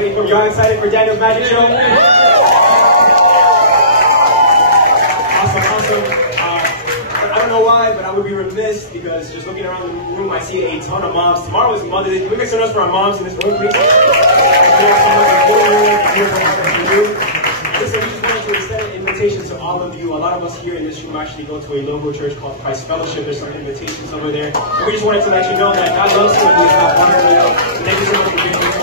Y'all excited for Daniel's Magic Show? Awesome. I don't know why, but I would be remiss because just looking around the room, I see a ton of moms. Tomorrow is Mother's Day. Can we make some noise for our moms in this room, please? Listen, we just wanted to extend an invitation to all of you. A lot of us here in this room actually go to a local church called Christ Fellowship. There's some invitations over there. And we just wanted to let you know that God loves you and He is not wonderful. Thank you so much for being here.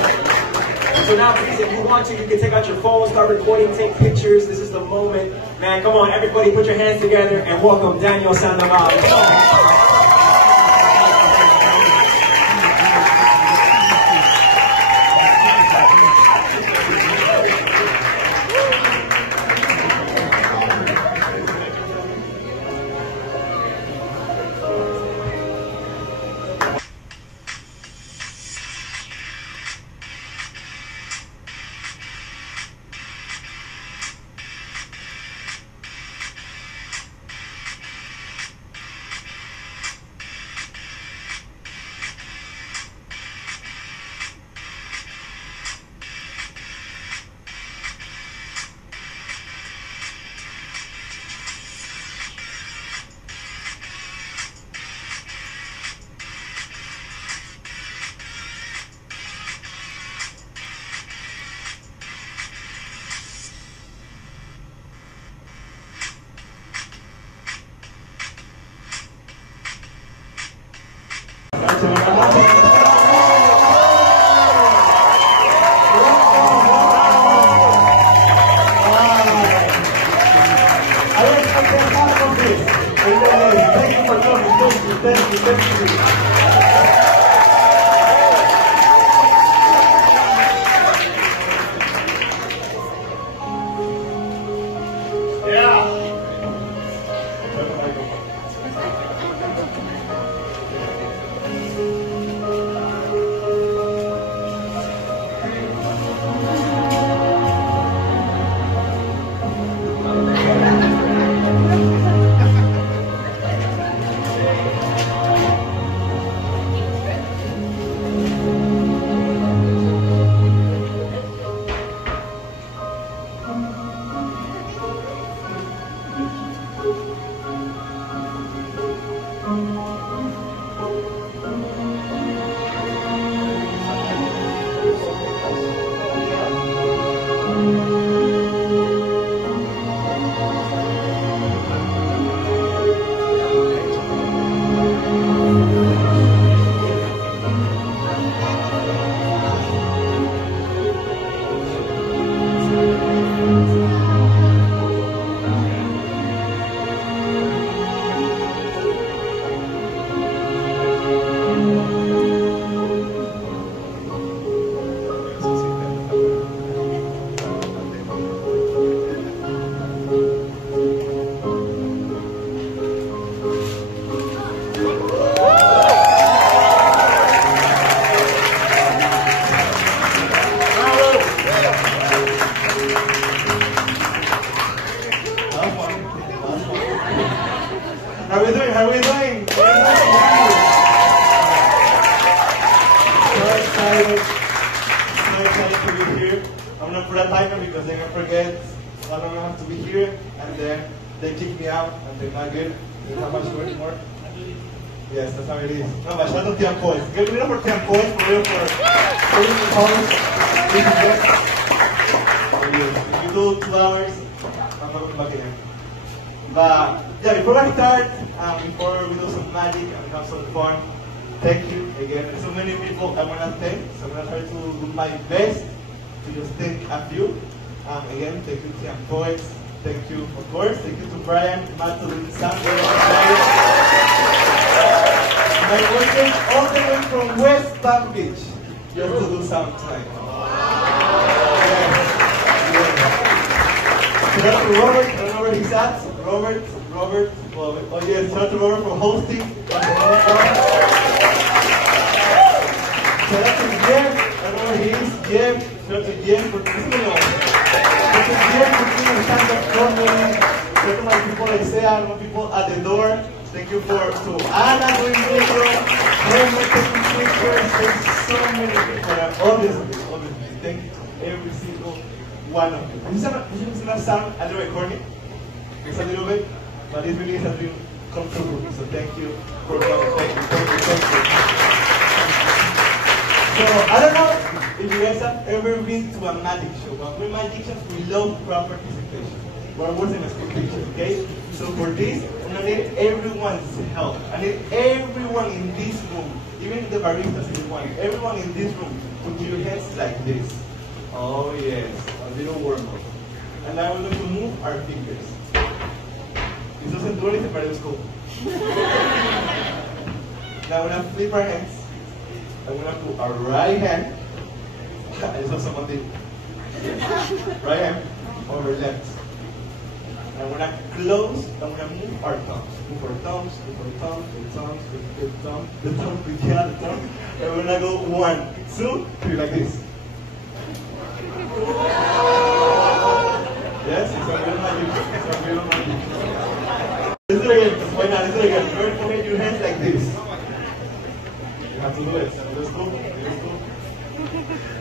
So now, please, if you want to, you can take out your phone, start recording, take pictures. This is the moment. Man, come on, everybody put your hands together and welcome Daniel Sandoval. How are we doing? So excited to be here. I'm gonna put a timer because they're gonna forget how long I have to be here, and then they kick me out, and they're not good. How much more? Yes, that's how it is. No, but shout out to Tian Points. Give it up for Tian Points, for real, for putting the calls. If you do 2 hours, I'm not coming back again. But yeah, before I start, before we do some magic and we have some fun, thank you again. There's so many people I want to thank, so I'm going to try to do my best to just thank a few. Again, thank you to Tian Points. Thank you, of course. Thank you to Brian, Madeline, Sandra, and I went all the way from West Palm Beach just to do sound tonight. Shout out to Robert, I don't know where he's at. Robert, well, oh yes, shout out to Robert for hosting. Shout out to Jeff, I don't know where he is. Jeff, shout out to Jeff for listening. Shout out to Jeff for being a stand-up comedy. Shout out to my people at SEA, my people at the door. Thank you to Anna doing video, Raymond taking pictures. There's so many people, obviously, thank you. every single one of you. This is going to sound a little bit corny. It's a little bit, but it really is a dream come true for me. So thank you for coming. Thank you. So I don't know if you guys have ever been to a magic show. When we're magicians, we love crowd participation. We're worse than expectations, okay? So for this, I need everyone's help. I need everyone in this room, even the baristas if you want, everyone in this room, put your hands like this. Oh yes, a little warm-up. And now we're going to move our fingers. This doesn't do anything, but it was cool. Now we're going to flip our hands. I'm going to put our right hand, I saw someone did, right hand over left. And I'm going to close, I'm going to move our thumbs. Move our thumbs, move our thumbs, the thumbs, the thumbs, the thumbs, the thumbs. And we're going to go 1, 2, 3, like this. Yes, it's a real magic. It's a real magic. Let's do it again. Why not? Let's do it again. You're going to put your hands like this. You have to do it. Let's go. Let's go.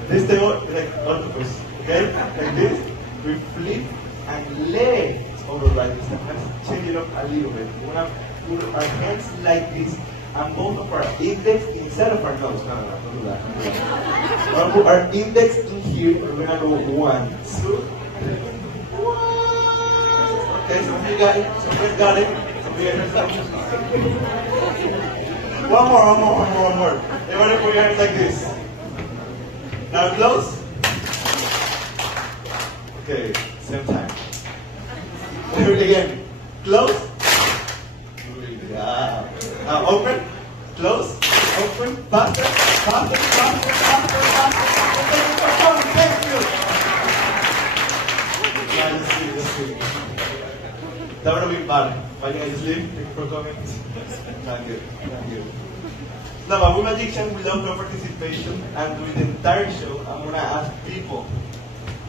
This table is like octopus. Okay? Like this. We flip and legs over like this. Let's change it up a little bit. We're going to put our hands like this. And both of our index inside of our nose. No, don't do that. We're going to put our index in here. We're going to go 1, 2, 3. Okay, some of you got it. Some of you got it. Some of you got it. One more. Everybody put your hands like this. Now close. Okay, same time. Do it again. Close. Yeah. Now open. Close. Open. Faster. Thank you. Yeah, just leave. That would have been bad. Why can I just leave? Thank you for coming. Not good. Now, but we're magicians, we love crowd participation, and during the entire show, I'm going to ask people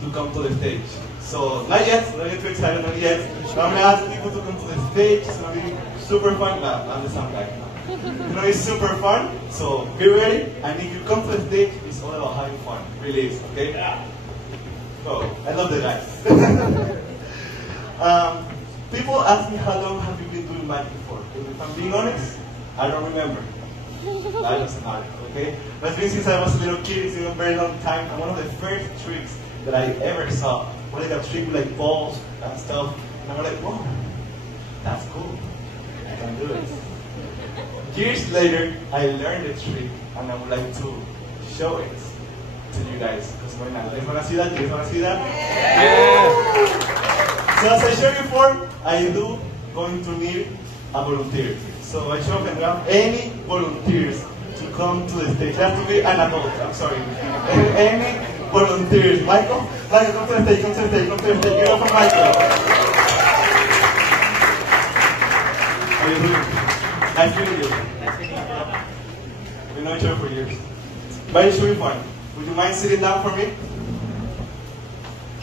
to come to the stage. So, not yet, don't get too excited, not yet. But I'm going to ask people to come to the stage. It's going to be super fun. I'm the sound guy. It's going to be super fun, so be ready. And if you come to the stage, it's all about having fun. Really is, okay? So, I love the guys. People ask me how long have you been doing magic for? If I'm being honest, I don't remember. I just not, okay? But it's been since I was a little kid, it's been a very long time. And one of the first tricks that I ever saw was like a trick with like balls and stuff. And I was like, whoa, that's cool. I can do it. Years later, I learned the trick and I would like to show it to you guys. Because why not? You guys want to see that? You guys want to see that? Yeah! So as I showed you before, I do going to need a volunteer. So I show can have any volunteers to come to the stage. It has to be an adult, I'm sorry. Any volunteers. Michael, come to the stage, come to the stage, come to the stage. Give it up for Michael. How are you doing? Nice meeting you. We've known each other for years. But it should be fun. Would you mind sitting down for me?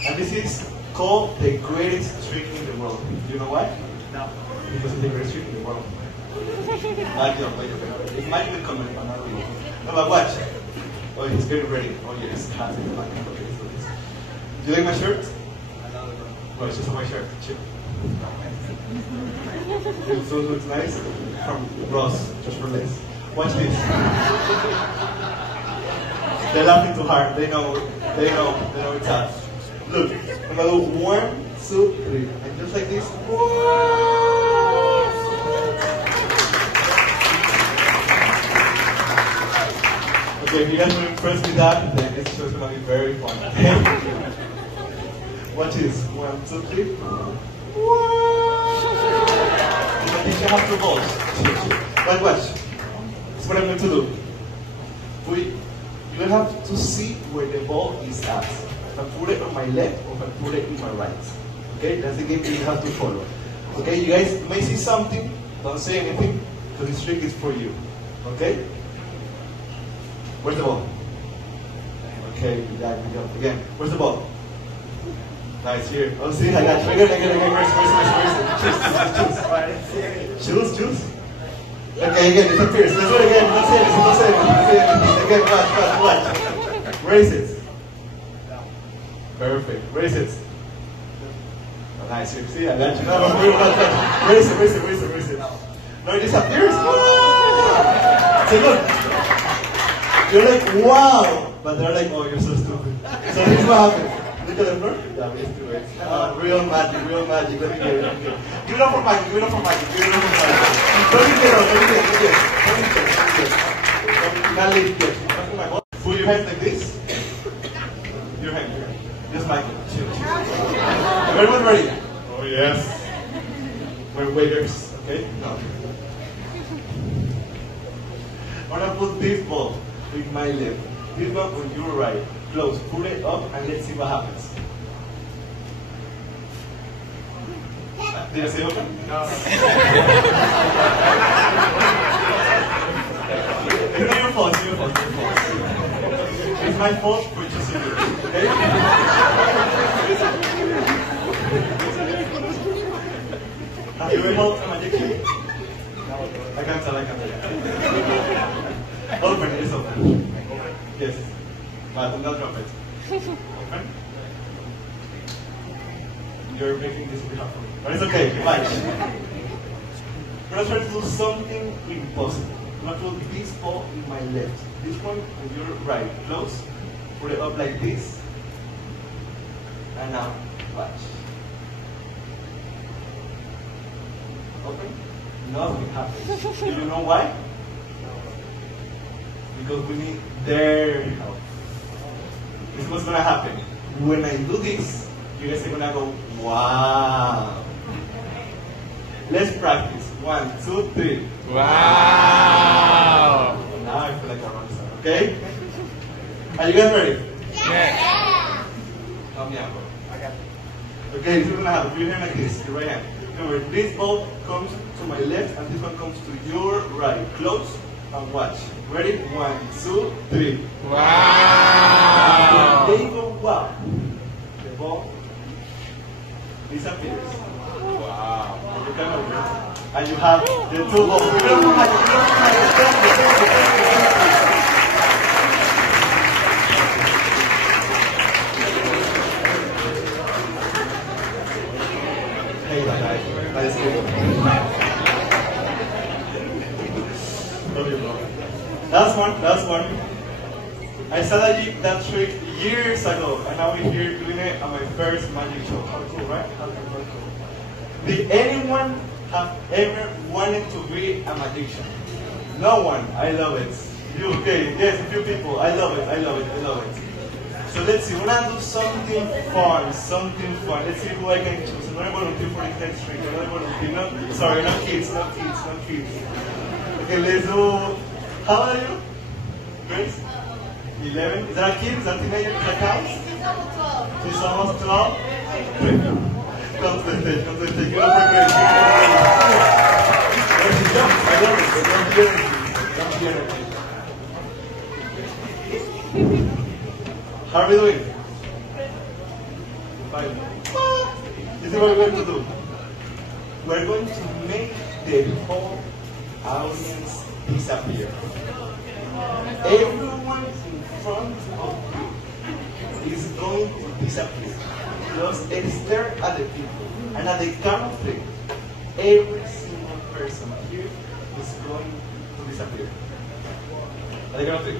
And this is called the greatest trick in the world. Do you know why? No. Because it's the greatest trick in the world. It might be coming, but not really. No, but watch. Oh, he's getting ready. Oh, yes. Do you like my shirt? No, it's just my shirt. Chill. It so looks nice. From Ross, just for this. Watch this. They're laughing too hard. They know it's hot. Look, I'm gonna go 1, 2, 3, and just like this. Okay, if you guys were impressed with that, then this show is gonna be very fun. Watch this. 1, 2, 3. The teacher has 2 balls. But watch. That's what I'm going to do. You have to see where the ball is at. If I put it on my left or if I put it in my right. Okay, that's the game you have to follow. Okay, you guys may see something, don't say anything, because this trick is for you. Okay? Where's the ball? Okay, you got it. Again, where's the ball? Nice, here. Oh, see, I got you. Again. Where's? Choose. Okay, again, disappears. Let's do it again. Don't say anything. Again, watch. Where is it? Perfect. Raise it. Oh, nice. You see, I got you. No, we will not touch it. Raise it, raise it, raise it, raise it. No, it disappears. So look. You're like, wow. But they're like, oh, you're so stupid. So here's what happens. Look at the floor. Yeah, we just do it. Real magic, real magic. Let me get it. Give it up for magic, give it up for magic, give it up for magic. Don't get it, don't get it. Not lift yet. Put your hands like this. Your hand, your hand. Just like it. Chill, chill. Everyone ready? Oh, yes. We're waiters, okay? No. I'm gonna put this ball with my left. This ball on your right. Close. Pull it up and let's see what happens. Did I say open? No. It's your fault, it's your fault, it's your fault. It's my fault for choosing it. Okay? Have you ever held a magic key? I can't tell, I can't tell. Open, it's open. Yes. But do not drop it. Open. You're making this really hard for me. But it's okay, watch. We're going to try to do something impossible. I'm going to put this ball in my left. This one on your right. Close. Put it up like this. And now, watch. Open. Nothing happens. Do you know why? Because we need their help. This is what's going to happen. When I do this, you guys are going to go, wow. Let's practice. 1, 2, 3. Wow! Now I feel like a rock star, okay? Are you guys ready? Yeah. Help me out, bro. Okay, this is going to happen. Put your hand like this, your right hand. Remember, this ball comes to my left and this one comes to your right. Close and watch. Ready? 1, 2, 3. Wow! When they go wow, the ball disappears. Wow! And you can open it. And you have the two balls. Hey, nice game. Okay, bro. Last one. I saw that trick years ago, and now we're here doing it at my first magic show. How cool, right? How cool. Did anyone have ever wanted to be a magician? No one. I love it. You, okay? Yes, a few people. I love it. So let's see. We're gonna do something fun. Let's see who I can choose. I'm gonna volunteer for the next trick. Sorry, not kids. Okay, let's do. How old are you? Grace? 11? Is that a kid? Is that a teenager? Does that count? She's almost 12. Come to the stage. Give up for Grace. There she jumps. I love it. Don't be energy. How are we doing? Fine. This is what we're going to do. We're going to make the whole audience disappear. Everyone in front of you is going to disappear. Just stare at the people. And at the count of 3, every single person here is going to disappear. At the count of 3.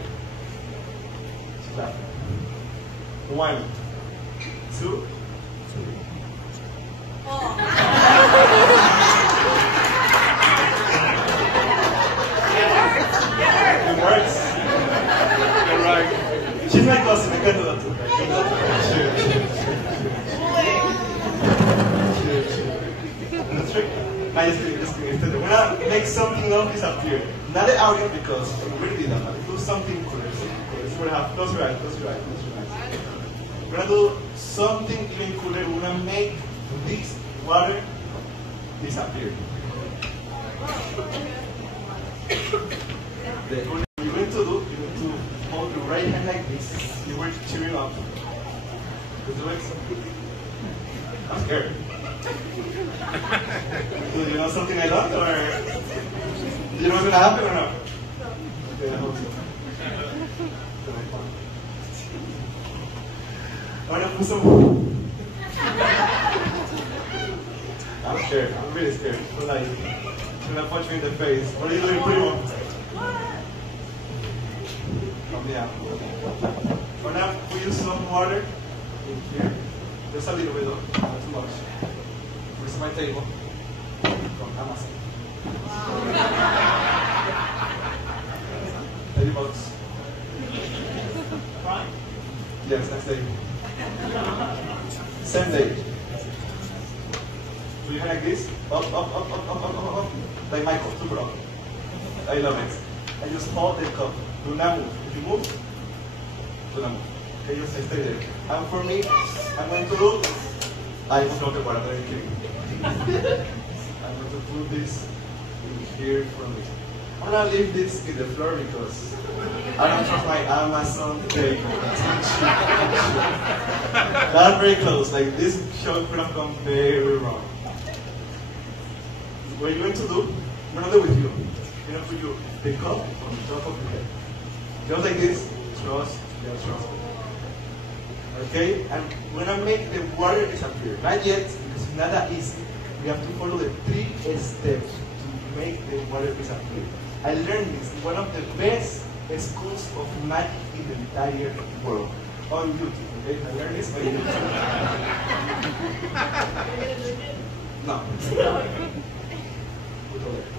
She's laughing. 1, 2, 3. It works. You're right. She's my cousin. I can do that too. That's trick. I just kidding. We're gonna make something else disappear. Not the audience because we really did that. Do something cooler. We're gonna have close your eyes. We're gonna do something even cooler. We're gonna make this water disappear. What you're going to do, you're going to hold your right hand like this. You were cheering up. You do it. I'm scared. Do you know something I don't, or do you know what's gonna happen or not? Okay, I hope so. I'm gonna put some. I'm scared. I'm really scared. So like, you're gonna punch me in the face. What are you doing, Primo? Come here. I'm gonna put you some water in here. Just a little bit, though. Not too much. Where's my table? From Amazon. $30. Yes, next day. Same day. So you have like this, up, up. Like Michael, super up. I love it. And just hold the cup. Do not move. If you move, do not move. Okay, just stay there. And for me, I'm going to do, I just dropped the water, I'm not kidding. I'm going to put this in here for me. I'm gonna leave this in the floor because I don't trust my Amazon table. That's very close. Like this shot could have gone very wrong. What you're going to do, I'm gonna do with you. You're gonna put your the cup on top of your head. Just like this. Trust. Okay? And we're gonna make the water disappear. Not yet, because it's not that easy. We have to follow the 3 steps to make the water disappear. I learned this in one of the best schools of magic in the entire world. On YouTube, okay? I learned this on YouTube. No.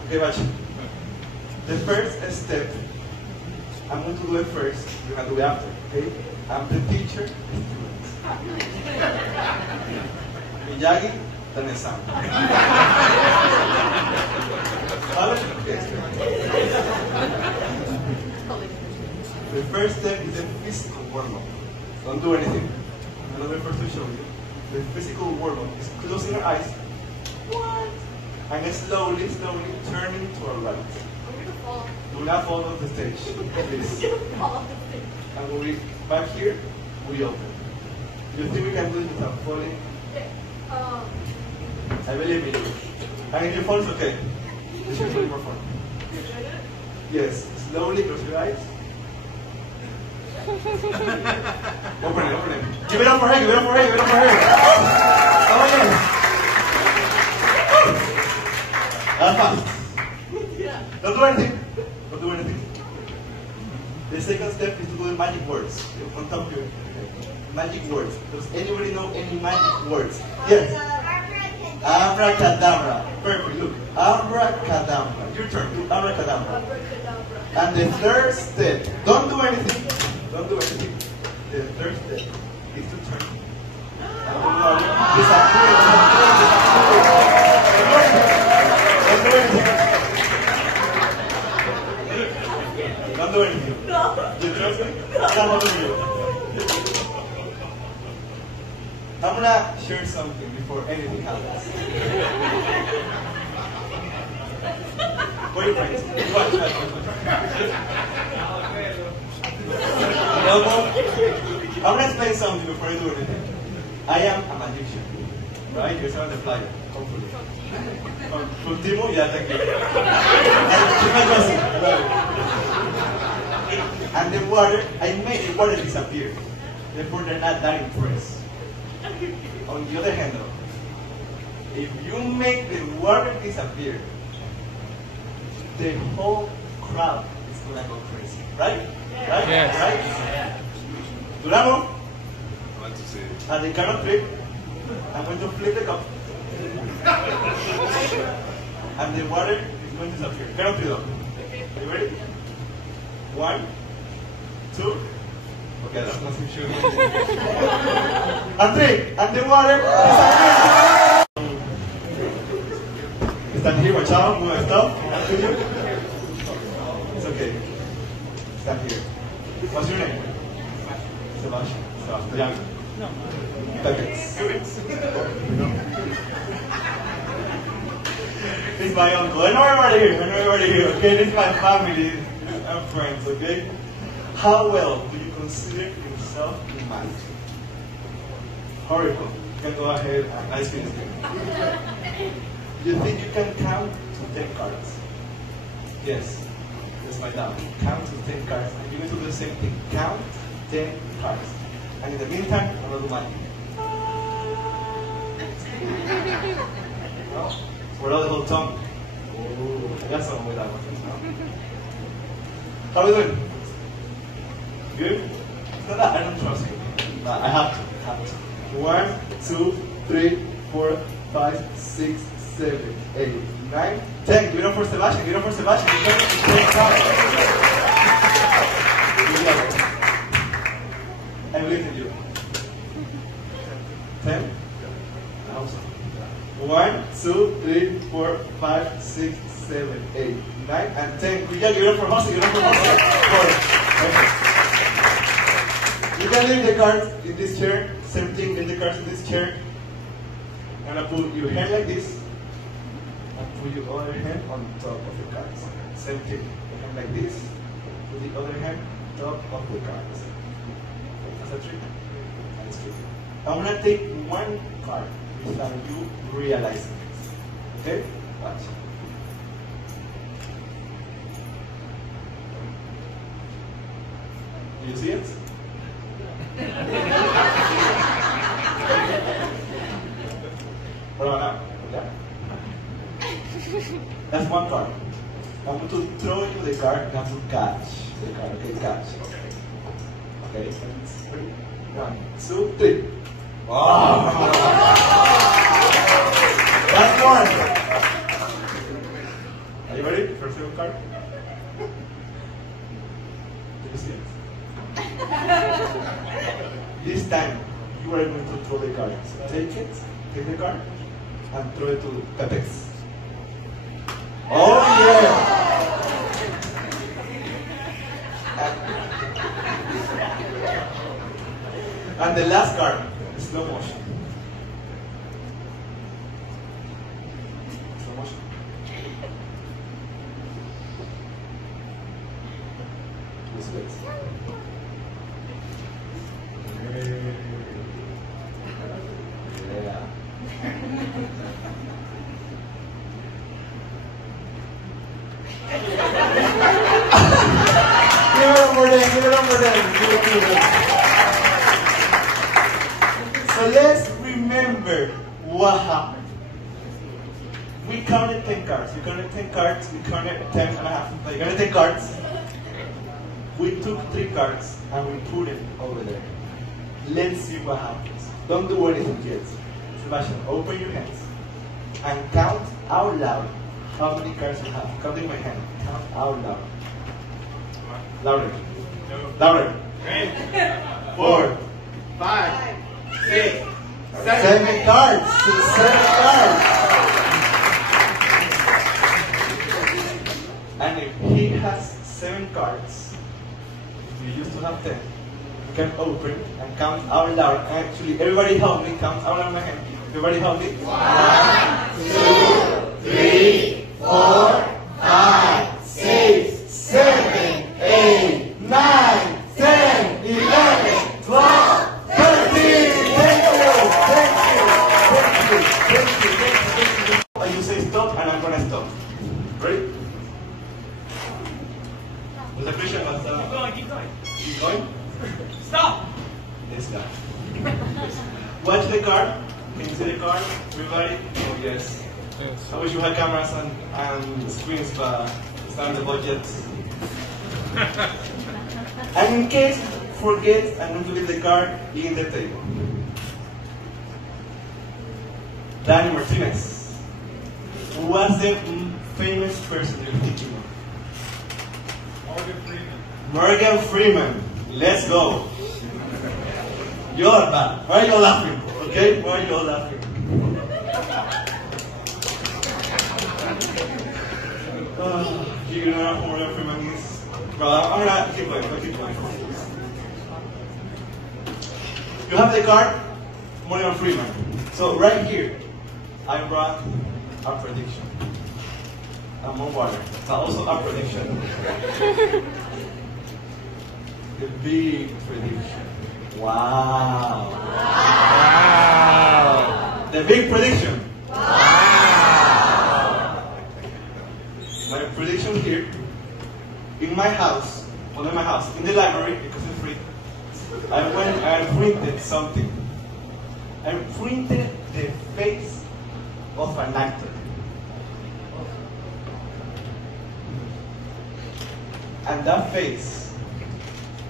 Okay, watch. The first step, I'm going to do it first, you're going to do it after, okay? I'm the teacher, the students. Miyagi, Tanesam. The first step is the physical warm-up. Don't do anything. I'm going to first to show you. The physical warm-up is closing your eyes. What? And slowly turning to our right. Do not fall off the stage, please. And when we back here, we open. You think we can do it without falling? I believe in you. And if you fall, it's okay. This is really more fun. Yes, slowly close your eyes. Open it. Give it up for her, give it up for her. Oh, yes. That's fast. Don't do anything. The second step is to do the magic words. On top of your magic words. Does anybody know any magic words? Yes. Abracadabra. Perfect. Look. Abracadabra. Your turn. Do abracadabra. And the third step. Don't do anything. The third step is to turn. And the water disappears. Don't do anything. No. You trust me? Come over here. I'm gonna share something before anything happens. What are your friends? Watch. Elbow. I'm gonna explain something before you do anything. I am a magician. Right? You saw the flyer, hopefully. From Timo? Yeah, thank you. She's my cousin. I love it. And the water, I made the water disappear. Therefore, they're not that impressed. On the other hand, though, if you make the water disappear, the whole crowd is gonna go crazy. Right? Right? Yes. Right? Duramo? Want to say it. At the count of 3, I'm going to flip the cup. And the water is going to disappear. Count of 3 though. Are you ready? 1, 2. Okay, that's not too sure. And 3. And the water disappears. Stand here, watch out, move stuff. After you. It's okay. Stand here. What's your name? Sebastian. Sebastian. No. Pepex. This is my uncle. I know everybody here. Okay, this is my family and friends. Okay. How well do you consider yourself in math? Horrible. You can go ahead and ice cream. Do you think you can count to 10 cards? Yes. That's my dad. Count to 10 cards. And you're going to do the same thing. Count 10 cards. And in the meantime, I'm gonna do magic. No? Swallow the whole tongue. Oh, I got something with that one. How are we doing? Good? No, I don't trust you. No, I have to. 1, 2, 3, 4, 5, 6, 7, 8, 9, 10. Give it up for Sebastian. Give it up for Sebastian. He's going to take time. I believe in you. 10. Awesome. 1, 2, 3, 4, 5, 6, 7, 8, 9, and 10. Good job. Give it up for Jose. Give it up for Jose. 4. You can leave the cards in this chair. Same thing, leave the cards in this chair. I'm gonna put your hand like this. And put your other hand on top of the cards. Same thing. Your hand like this. Put the other hand on top of the cards. That's a trick. That's good. I'm gonna take one card without you realizing it. Okay? Watch. Do you see it? What about now? Okay. That's one card. I'm going to throw you the card. You have to catch the card. Okay, catch. Okay. 1, 2, 3. Wow! That's one. Are you ready for the second card? Do you see it? This time, you are going to throw the card. So take the card, and throw it to Pepex. Oh yeah! And the last card, slow motion. Slow motion. Respect. Yeah. Give it up for them, give it up for them. So let's remember what happened. We counted 10 cards. We counted 10 cards. We counted 10 and a half. We counted 10 cards. We took 3 cards and we put them over there. Let's see what happens. Don't do anything yet. Sebastian, open your hands and count out loud how many cards you have. Count in my hand. Count out loud. Louder. Louder. 4, 5, 6, 7 cards. 7 cards. And if he has 7 cards, you used to have 10. You can open and count out loud. Actually, everybody help me. Count out loud my hand. Everybody help me. 1, 2, 3, 4, 5, 6, 7, 8, 9, 10, 11, 12, 13. Thank you. And you say stop, and I'm gonna stop. Ready? Was the question was Keep going, keep going. keep going? Stop! It's done. Watch the card. Can you see the card? Everybody? Oh yes. I wish you had cameras and screens, but it's not in the budget. And in case you forget and don't leave the card in the table. Danny Martinez. What's the famous person you're thinking of? Morgan Freeman. Morgan Freeman. Let's go. You're bad. Why are you laughing? Okay? Why are you laughing? You know who Morgan Freeman is? Well, I'm gonna keep going. I'll keep going. You have the card, Morgan Freeman. So right here, I brought a prediction. And more water. It's also a prediction. The big prediction. Wow. Wow. The big prediction. Wow. My prediction here, in my house, well, not my house, in the library, because it's free. I went and printed something. I printed the face of an actor. And that face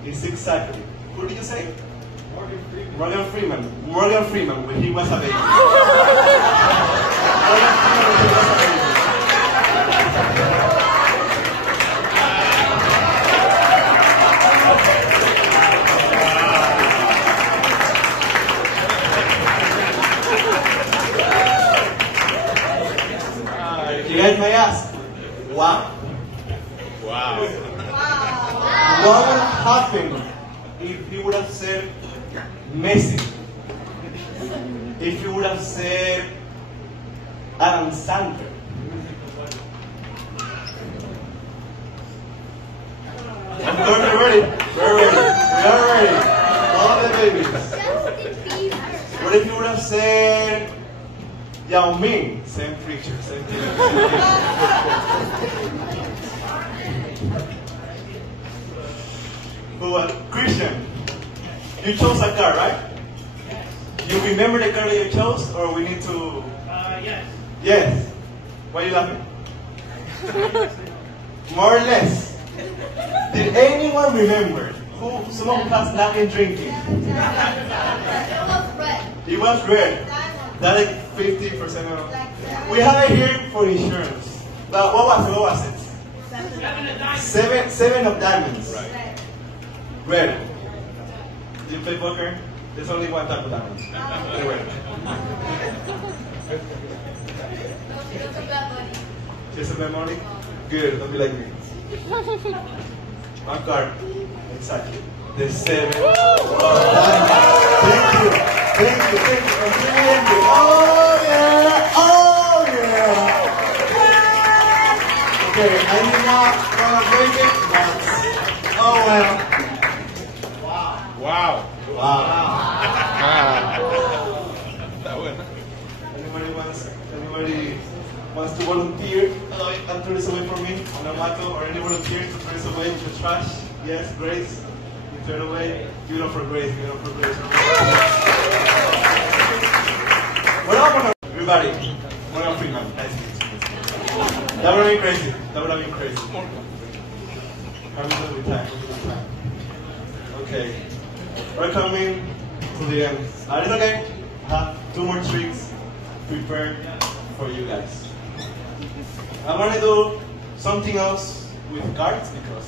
is exactly, who did you say? Morgan Freeman. Morgan Freeman. Morgan Freeman when he was a baby. Morgan Freeman when he was a baby. You guys may ask, why? Wow. What would have happened if you would have said Messi? If you would have said Adam Sandler? Of course we're ready. We're ready. We are ready. All the babies. What if you would have said Yao Ming? Same picture, same picture. But Christian, you chose a car, right? You remember the car that you chose, or we need to? Yes. Yes. Why are you laughing? More or less. Did anyone remember who? Someone who has nothing drinking. It was red. That like 50% of. We have it here for insurance. But what was it? Seven of diamonds. Right. Red. Do you play poker? There's only one type of diamond. Red. Just a bad money? Good, don't be like me. One card. Exactly. The 7 of diamonds. Thank you. Thank you. Thank you. Continue. Oh yeah. Oh yeah. Okay, I did not want to break it, but oh well. Wow. Wow. That one. Anybody wants to volunteer? And throw this away from me, on Amato, or any volunteer to throw this away with the trash? Yes, Grace. You throw it away. Give it up for Grace. Give it up for Grace. What up, everybody? Morgan Freeman. Nice to meet you. That would have been crazy. That would have been crazy. Have a good time. Okay. We're coming to the end. It's okay. I have 2 more tricks prepared for you guys. I want to do something else with cards because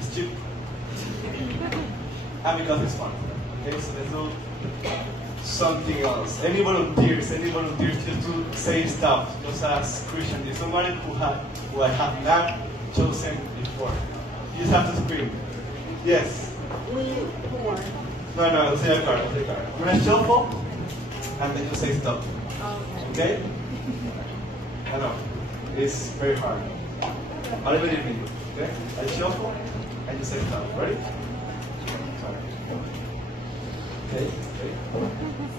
it's cheap and because it's fun. Okay, so let's do something else. Any volunteers just to say stuff, just as Christian did. Somebody who I have not chosen before. You just have to scream. Yes. No, say a card. I'm gonna shuffle and then you say stop. Okay? I know. It's very hard. But believe me. Okay? I shuffle and you say stop. Ready? Okay.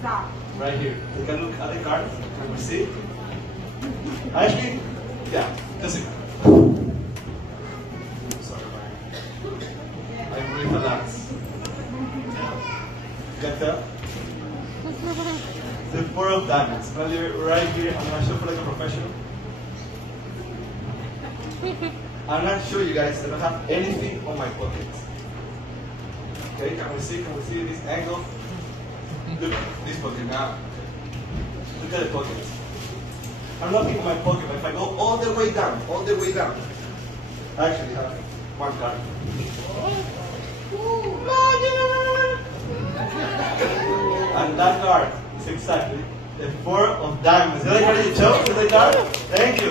Stop. Right here. Take a look at the card and we see. Actually, yeah, just a card. Sorry, I'm really relaxed. Get that? The 4 of diamonds. Right here, I'm gonna shuffle like a professional. I'm not sure, you guys, I don't have anything on my pockets. Okay, can we see this angle? Look at this pocket now. Look at the pockets. I'm nothing in my pocket, but if I go all the way down, I actually have 1 card. And that card is exactly the 4 of diamonds. Is that the card you chose? Is that the card? Thank you.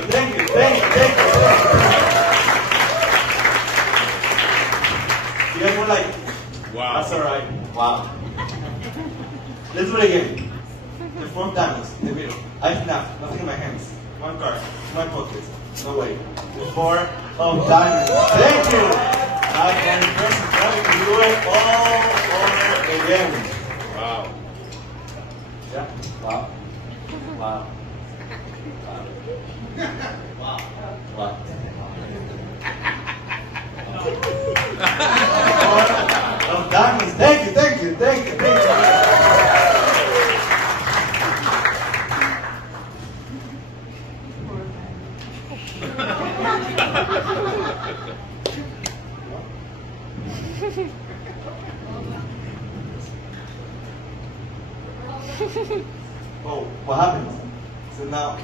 You guys were like, Wow. that's alright. Wow. Let's do it again. The 4 of diamonds in the middle. I snap, nothing in my hands. 1 card, 1 pocket. No way. The 4 of diamonds. Thank you. I can do it all over again. Wow. Yeah. Wow. Wow. Wow. Of diamonds. Thank you. Thank you, thank you. Oh, what happened? So now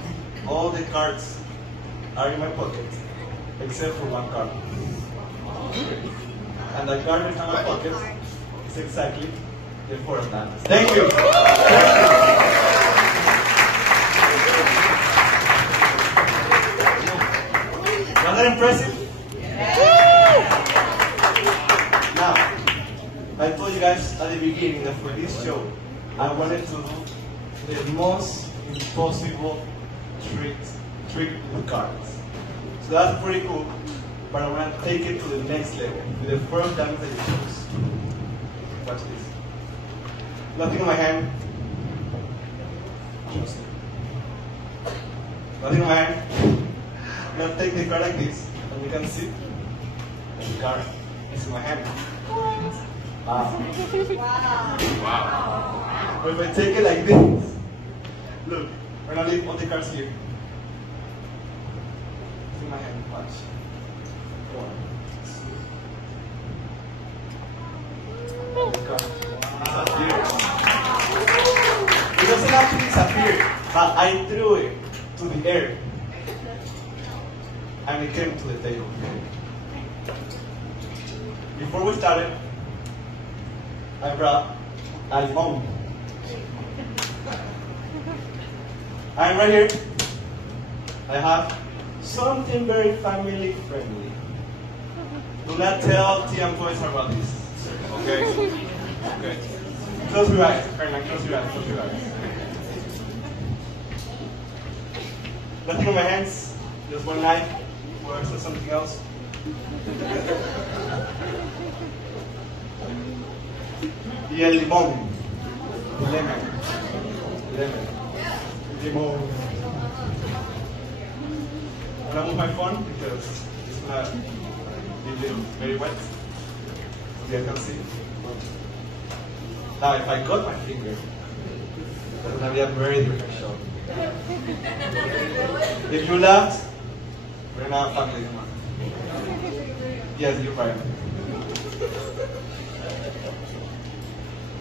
all the cards are in my pocket, except for one card. And the card in my pocket is exactly the four of diamonds. Thank you. Was that impressive? Now, I told you guys at the beginning that for this show, I wanted to do the most impossible trick with cards. So that's pretty cool, but I want to take it to the next level with the first diamond that you choose. Watch this. Nothing in my hand. Nothing in my hand. I'm going to take the card like this, and you can see the card is in my hand. Wow. But if I take it like this, look, we're going to leave all the cards here. It's in my hand, watch. 1, 2. The card disappeared. It doesn't actually disappear, but I threw it to the air. And it came to the table. Before we started, I brought a limon. And right here, I have something very family friendly. Do not tell Tia and Boys about this. Okay. Okay. Close your eyes, Hernan, close your eyes, close your eyes. Nothing on my hands, just one knife, works or something else. Y el limón. Lemon. Lemon. Limón. I'm gonna move my phone because it's gonna be very wet. So you can see. Now, if I cut my finger, that's gonna be a very different show. If you laughed, we're not family anymore. Yes, you're right.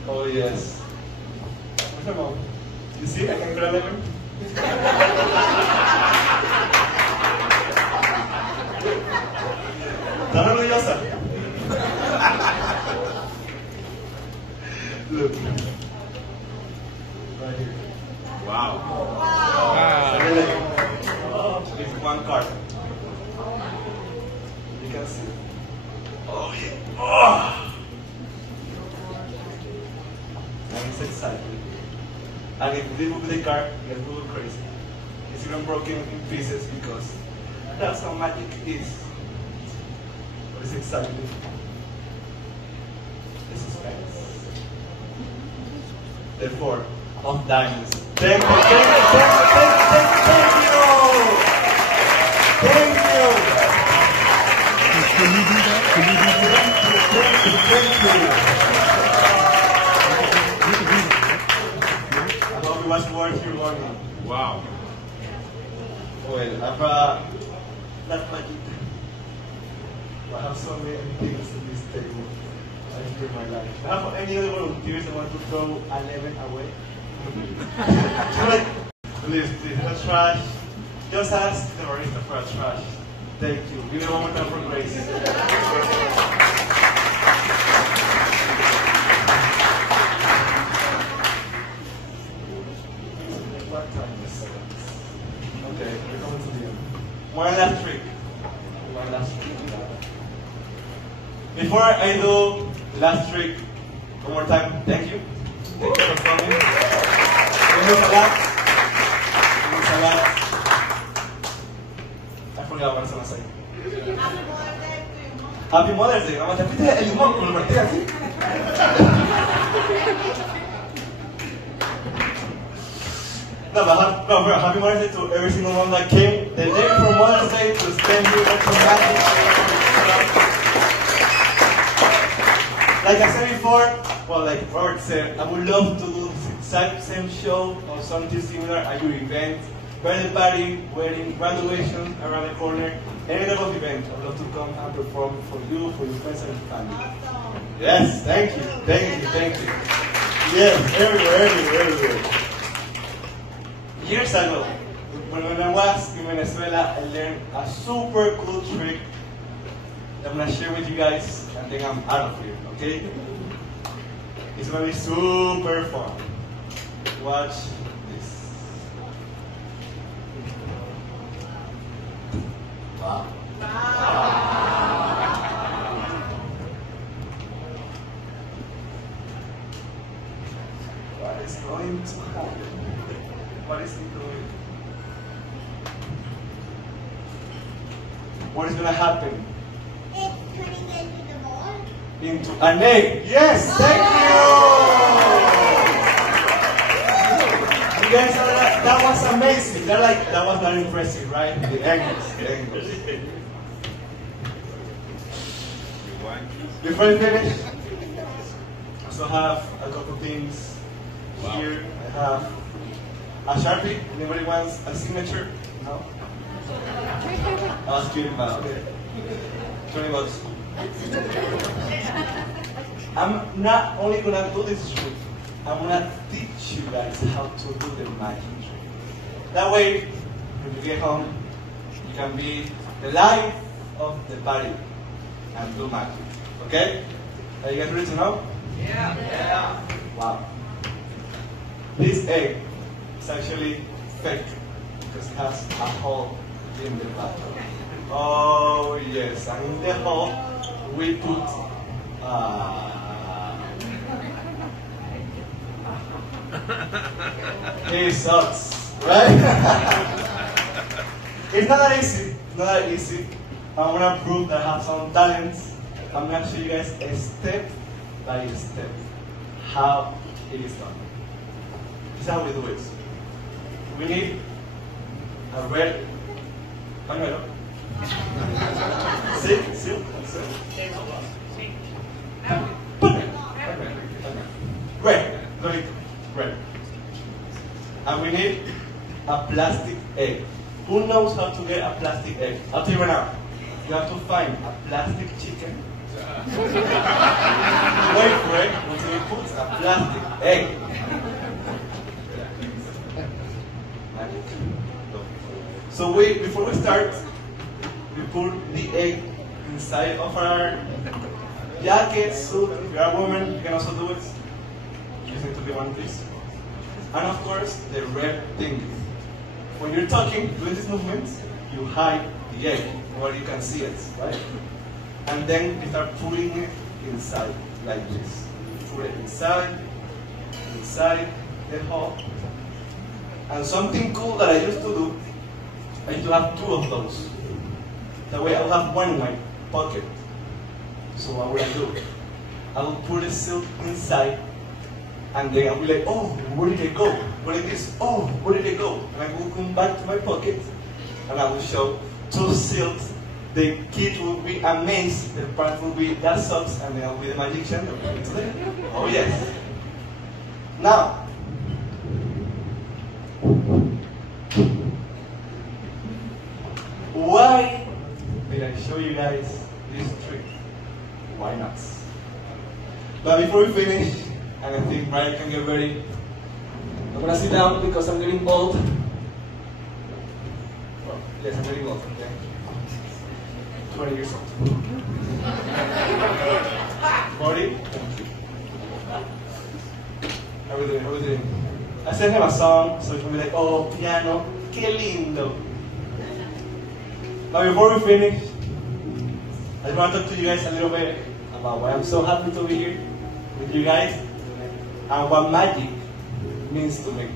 Oh yes. What's your mom? You see, I can grab him. Tan orgullosa. Look. Right here. Wow. It's one card. You can see. Oh yeah. Oh. And it's exciting. And if we move the card, it's a little crazy. It's even broken in pieces because that's how magic is. But it's exciting. The suspense. The 4 of diamonds. Thank you, thank you, thank you, thank you, thank you. Thank you. Can you do that? Can you do that? Thank you. I hope you watch more here morning. Wow. Well, I've not magic. I have so many things in this table. I enjoy my life. I have any other volunteers that want to throw 11 away? Please, no trash. Just ask the barista for a trash. Thank you. Give it one more time for Grace. What time is it? Okay, we're coming to the end. One last trick. One last trick. Before I do the last trick, one more time, thank you. Thank you for coming. Thank you a lot. Thank you a lot. I forgot what I was going to say. Happy Mother's Day. Mamá, ¿te fuiste el limón con el martillo así? No, but happy Mother's Day to every single one that came. The day before Mother's Day to spend here at Magic. Like I said before, well, like Robert said, I would love to do the exact same show or something similar at your event. Birthday party, wedding, graduation around the corner, any type of event. I would love to come and perform for you, for your friends and your family. Yes, thank you, thank you, thank you. Yes, everywhere. Years ago, when I was in Venezuela, I learned a super cool trick that I'm gonna share with you guys, and then I'm out of here, okay? It's gonna be super fun. Watch this. Wow. What is going to happen? What is it doing? What is gonna happen? It's turning into the ball. Into an egg. Yes, thank you. You guys are that was amazing. That was not impressive, right? The angles. Before I finish, I also have a couple things here. I have a Sharpie. Anybody wants a signature? No? I was kidding, but okay. $20. I'm not only gonna do this trick, I'm gonna teach you guys how to do the magic trick. That way, when you get home, you can be the life of the party and do magic. Okay? Are you guys ready to know? Yeah. Wow. This egg is actually fake because it has a hole in the bottom. Oh yes, and in the hole we put it sucks, right? It's not that easy. It's not that easy. I'm gonna prove that I have some talents. I'm gonna show you guys a step by step how it is done. This is how we do it. We need a red pañuelo. See? Red. And we need a plastic egg. Who knows how to get a plastic egg? I'll tell you right now. You have to find a plastic chicken. Wait for it until you put a plastic egg. So before we start, we put the egg inside of our jacket, suit. If you're a woman, you can also do it. You just need to be one piece. And of course, the red thing. When you're talking, doing these movements, you hide the egg where you can see it, right? And then you start putting it inside, like this. Put it inside the hole. And something cool that I used to do, I used to have 2 of those. That way I will have one in my pocket. So what would I do? I will put the silk inside, and then I will be like, oh, where did it go? What is this? Oh, where did it go? And I will come back to my pocket, and I will show 2 silks. The kids will be amazed. The part will be, that sucks, and then I'll be the magician. Oh yes. Now, why did I show you guys this trick? Why not? But before we finish, and I think Brian can get ready, I'm gonna sit down because I'm getting old. Well, yes, I'm getting old, okay? 20 years old. 40? How are we doing? I sent him a song, so he can be like, oh, piano, que lindo. But before we finish, I just want to talk to you guys a little bit about why I'm so happy to be here with you guys and what magic means to me.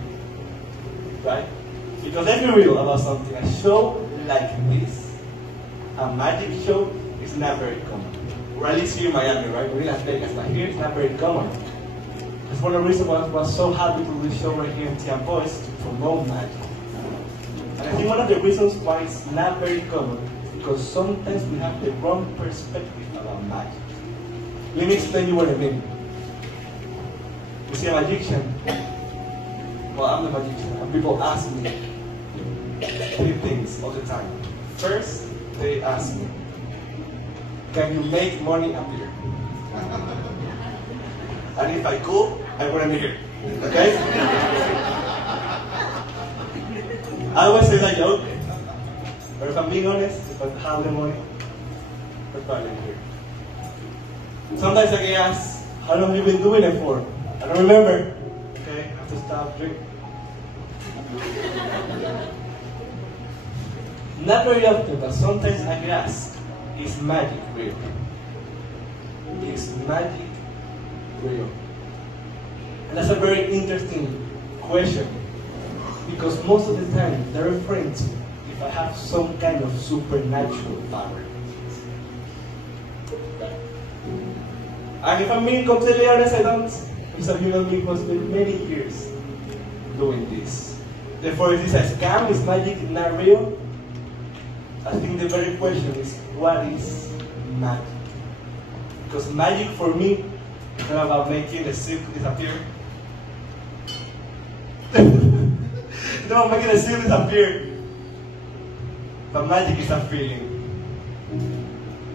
Right? Because let's be real about something. A show like this, a magic show, is not very common. Or at least here in Miami, right? We're in Las Vegas, but here it's not very common. That's one of the reasons why I was so happy to do this show right here in Tiampo is to promote magic. And I think one of the reasons why it's not very common is because sometimes we have the wrong perspective about magic. Let me explain you what I mean. Is he a magician? Well, I'm the magician, and people ask me 3 things all the time. First, they ask me, can you make money appear? And if I could, I wouldn't be here. Okay? I always say that joke, but if I'm being honest, if I have the money, I'd probably be here. Sometimes I get asked, how long have you been doing it for? I don't remember. Okay, I have to stop drinking. Not very often, but sometimes I get asked, is magic real? Is magic real? And that's a very interesting question, because most of the time they're referring to if I have some kind of supernatural power. And if I'm being completely honest, I don't. Because a human being who spent many years doing this. Therefore, is this a scam? Is magic not real? I think the very question is, what is magic? Because magic for me is not about making the silk disappear. It's not about making the silk disappear. But magic is a feeling.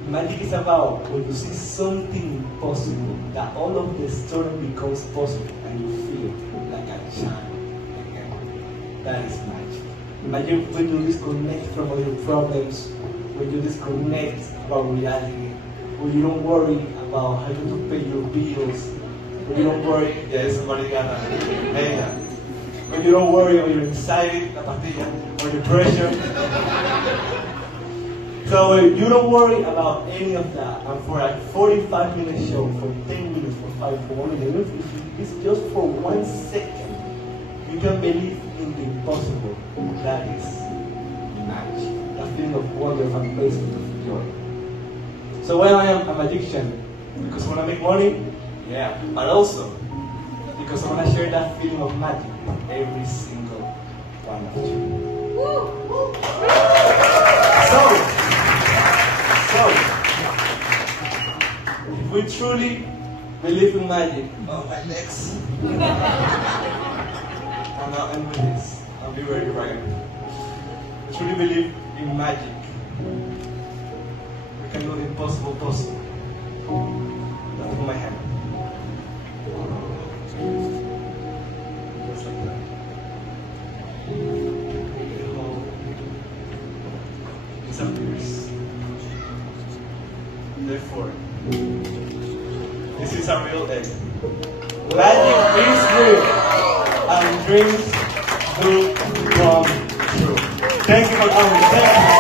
Magic is about when you see something impossible, that all of the sudden becomes possible and you feel like a child again. That is magic. Magic when you disconnect from all your problems, when you disconnect about reality, when you don't worry about how to pay your bills, when you don't worry, somebody got a when you don't worry about your anxiety, la pastilla, or your pressure. So you don't worry about any of that, and for a 45-minute show, for 10 minutes, for 5, for 1 minute, if it's just for 1 second, you can believe in the impossible. That is magic. A feeling of wonder, of amazement, of joy. So why I am a magician? Because I want to make money? Yeah. But also, because I want to share that feeling of magic with every single one of you. So, if we truly believe in magic, oh my legs. And now end with this. I'll be very right. We truly believe in magic. We can do the impossible possible. Now take my hand. Just like that. The whole disappears. Therefore, this is a real egg. Magic is real, and dreams do come true. Thank you for coming. Thank you.